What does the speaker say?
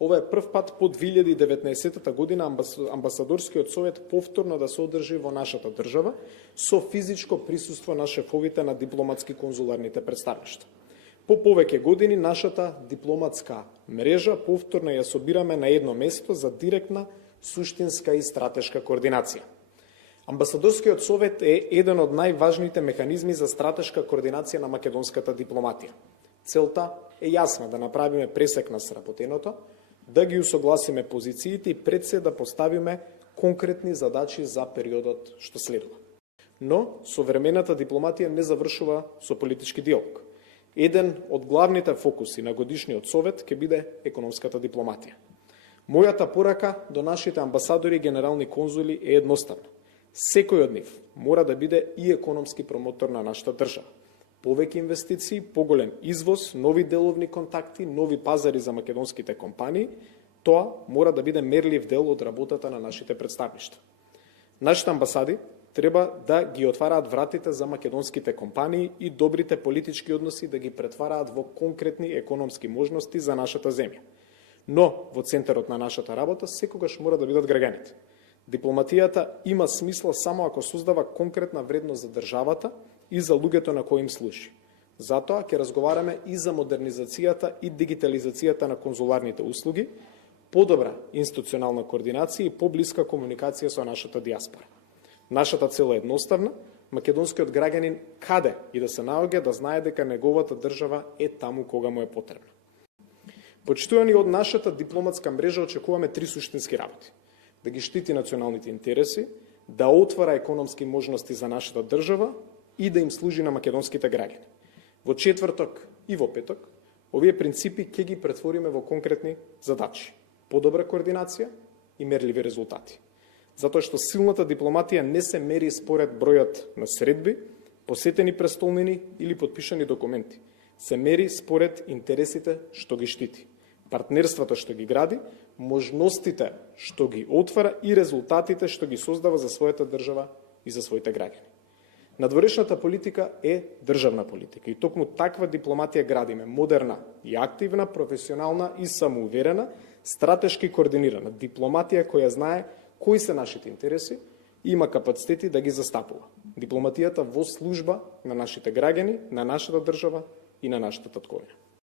Ова е прв пат по 2019 година амбасадорскиот совет повторно да се одржи во нашата држава со физичко присуство на шефовите на дипломатски конзуларните представништва. По повеќе години нашата дипломатска мрежа повторно ја собираме на едно место за директна, суштинска и стратешка координација. Амбасадорскиот совет е еден од најважните механизми за стратешка координација на македонската дипломатија. Целта е јасна, да направиме пресек на сработеното, да ги усогласиме позициите и пред се да поставиме конкретни задачи за периодот што следува. Но современата дипломатија не завршува со политички диалог. Еден од главните фокуси на годишниот совет ќе биде економската дипломатија. Мојата порака до нашите амбасадори и генерални конзули е едноставна. Секој од нив мора да биде и економски промотор на нашата држава. Повеќе инвестиции, поголем извоз, нови деловни контакти, нови пазари за македонските компании, тоа мора да биде мерлив дел од работата на нашите представништва. Нашите амбасади треба да ги отвараат вратите за македонските компании и добрите политички односи да ги претвараат во конкретни економски можности за нашата земја. Но во центарот на нашата работа секогаш мора да бидат граѓаните. Дипломатијата има смисла само ако создава конкретна вредност за државата и за луѓето на кои им служи. Затоа ќе разговараме и за модернизацијата и дигитализацијата на конзуларните услуги, подобра институционална координација и поблиска комуникација со нашата диаспора. Нашата цел е едноставна, македонскиот граѓанин каде и да се наоѓа да знае дека неговата држава е таму кога му е потребна. Почитувани, од нашата дипломатска мрежа очекуваме три суштински работи: да ги штити националните интереси, да отвара економски можности за нашата држава и да им служи на македонските граѓани. Во четврток и во петок, овие принципи ќе ги претвориме во конкретни задачи: подобра координација и мерливи резултати. Затоа што силната дипломатија не се мери според бројот на средби, посетени престолнини или подпишани документи. Се мери според интересите што ги штити, партнерствата што ги гради, можностите што ги отвара и резултатите што ги создава за својата држава и за своите граѓани. Надворешната политика е државна политика и токму таква дипломатија градиме: модерна и активна, професионална и самоуверена, стратешки координирана дипломатија која знае кои се нашите интереси и има капацитети да ги застапува. Дипломатијата во служба на нашите граѓани, на нашата држава и на нашата татковина.